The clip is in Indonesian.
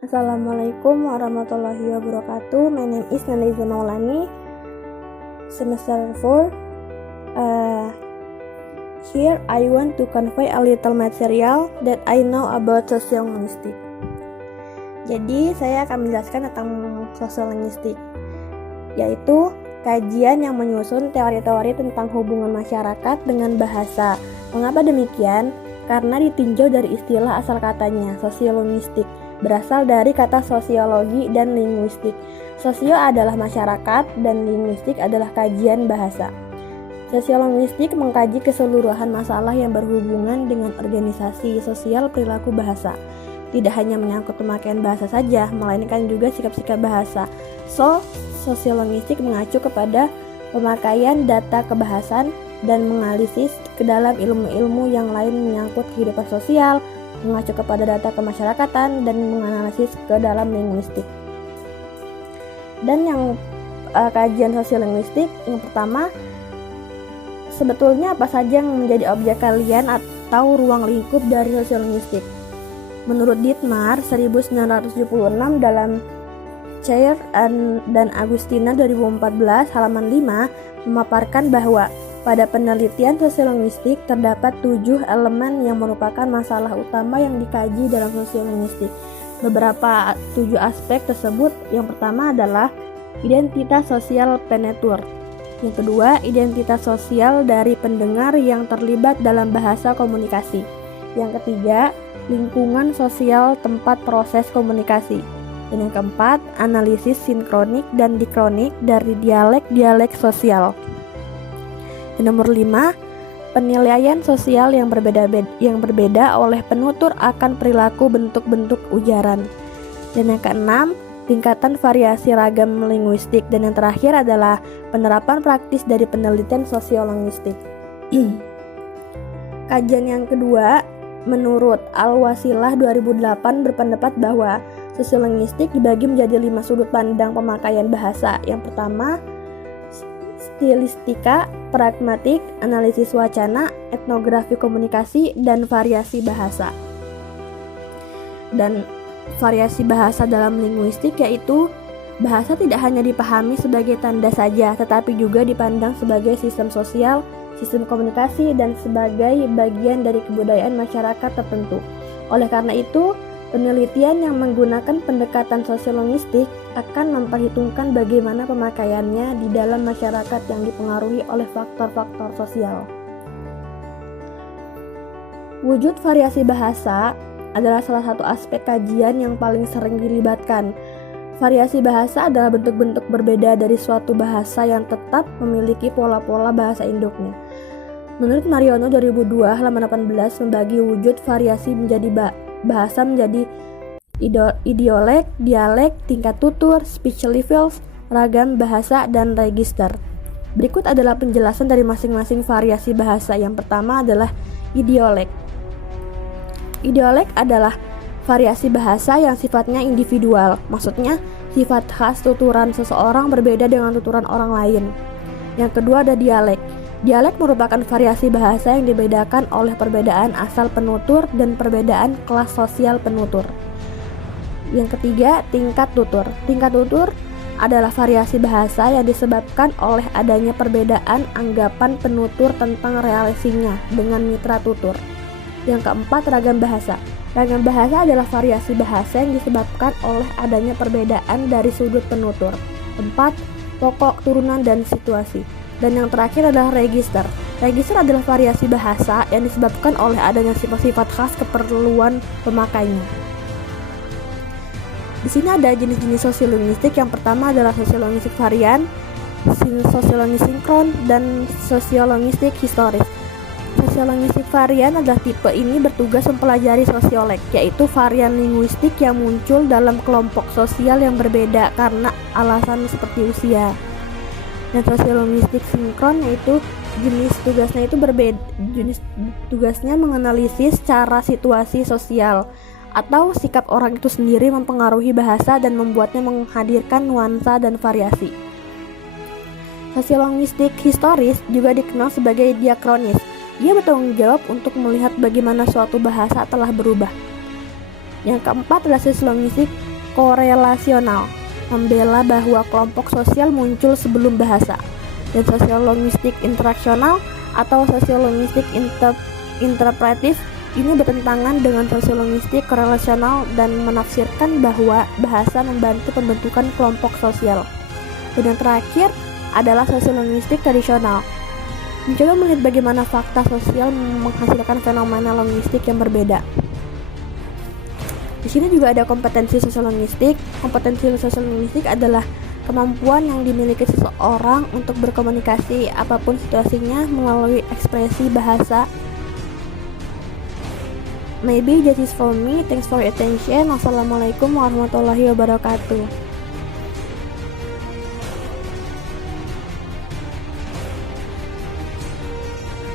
Assalamualaikum warahmatullahi wabarakatuh. My name is Nandeza Maulani, semester 4. Here I want to convey a little material that I know about social linguistic. Jadi saya akan menjelaskan tentang social linguistic, yaitu kajian yang menyusun teori-teori tentang hubungan masyarakat dengan bahasa. Mengapa demikian? Karena ditinjau dari istilah asal katanya, sosiolinguistik, berasal dari kata sosiologi dan linguistik. Sosio adalah masyarakat dan linguistik adalah kajian bahasa. Sosiolinguistik mengkaji keseluruhan masalah yang berhubungan dengan organisasi sosial perilaku bahasa. Tidak hanya menyangkut pemakaian bahasa saja, melainkan juga sikap-sikap bahasa. Sosiolinguistik mengacu kepada pemakaian data kebahasan dan menganalisis ke dalam ilmu-ilmu yang lain menyangkut kehidupan sosial, mengacu kepada data kemasyarakatan, dan menganalisis ke dalam linguistik. Dan yang kajian sosiolinguistik yang pertama, sebetulnya apa saja yang menjadi objek kalian atau ruang lingkup dari sosiolinguistik? Menurut Dittmar 1976 dalam Chair dan Agustina 2014 halaman 5 memaparkan bahwa pada penelitian sosiolinguistik terdapat 7 elemen yang merupakan masalah utama yang dikaji dalam sosiolinguistik. Beberapa 7 aspek tersebut, yang pertama adalah identitas sosial penutur. Yang kedua, identitas sosial dari pendengar yang terlibat dalam bahasa komunikasi. Yang ketiga, lingkungan sosial tempat proses komunikasi. Dan yang keempat, analisis sinkronik dan dikronik dari dialek-dialek sosial. Yang nomor 5, penilaian sosial yang berbeda oleh penutur akan perilaku bentuk-bentuk ujaran. Dan yang keenam, tingkatan variasi ragam linguistik. Dan yang terakhir adalah penerapan praktis dari penelitian sosiolinguistik. Kajian yang kedua, menurut Al-Wasilah 2008 berpendapat bahwa sosiolinguistik dibagi menjadi 5 sudut pandang pemakaian bahasa. Yang pertama, stilistika, pragmatik, analisis wacana, etnografi komunikasi, dan variasi bahasa. Dan variasi bahasa dalam linguistik yaitu bahasa tidak hanya dipahami sebagai tanda saja, tetapi juga dipandang sebagai sistem sosial, sistem komunikasi, dan sebagai bagian dari kebudayaan masyarakat tertentu. Oleh karena itu, penelitian yang menggunakan pendekatan sosiolinguistik akan memperhitungkan bagaimana pemakaiannya di dalam masyarakat yang dipengaruhi oleh faktor-faktor sosial. Wujud variasi bahasa adalah salah satu aspek kajian yang paling sering dilibatkan. Variasi bahasa adalah bentuk-bentuk berbeda dari suatu bahasa yang tetap memiliki pola-pola bahasa induknya. Menurut Mariono 2002 halaman 18 membagi wujud variasi menjadi bahasa menjadi idiolek, dialek, tingkat tutur, speech levels, ragam bahasa, dan register. Berikut adalah penjelasan dari masing-masing variasi bahasa. Yang pertama adalah idiolek. Idiolek adalah variasi bahasa yang sifatnya individual, maksudnya sifat khas tuturan seseorang berbeda dengan tuturan orang lain. Yang kedua ada dialek. Dialek merupakan variasi bahasa yang dibedakan oleh perbedaan asal penutur dan perbedaan kelas sosial penutur. Yang ketiga, tingkat tutur. Tingkat tutur adalah variasi bahasa yang disebabkan oleh adanya perbedaan anggapan penutur tentang relasinya dengan mitra tutur. Yang keempat, ragam bahasa. Ragam bahasa adalah variasi bahasa yang disebabkan oleh adanya perbedaan dari sudut penutur, tempat, pokok, turunan, dan situasi. Dan yang terakhir adalah register. Register adalah variasi bahasa yang disebabkan oleh adanya sifat-sifat khas keperluan pemakainya. Di sini ada jenis-jenis sosiolinguistik. Yang pertama adalah sosiolinguistik varian, sosiolinguistik sinkron, dan sosiolinguistik historis. Sosiolinguistik varian adalah tipe ini bertugas mempelajari sosiolek, yaitu varian linguistik yang muncul dalam kelompok sosial yang berbeda karena alasan seperti usia. Dan sosiolinguistik sinkron yaitu jenis tugasnya menganalisis cara situasi sosial atau sikap orang itu sendiri mempengaruhi bahasa dan membuatnya menghadirkan nuansa dan variasi. Sosiolinguistik historis juga dikenal sebagai diakronis. Ia bertanggung jawab untuk melihat bagaimana suatu bahasa telah berubah. Yang keempat adalah sosiolinguistik korelasional, membela bahwa kelompok sosial muncul sebelum bahasa, dan sosiolinguistik interaksional atau sosiolinguistik interpretif ini bertentangan dengan sosiolinguistik korelasional dan menafsirkan bahwa bahasa membantu pembentukan kelompok sosial. Dan yang terakhir adalah sosiolinguistik tradisional, mencoba melihat bagaimana fakta sosial menghasilkan fenomena linguistik yang berbeda. Di sini juga ada kompetensi sosiolinguistik. Kompetensi sosiolinguistik adalah kemampuan yang dimiliki seseorang untuk berkomunikasi apapun situasinya melalui ekspresi bahasa. Maybe that is for me. Thanks for your attention. Wassalamualaikum warahmatullahi wabarakatuh.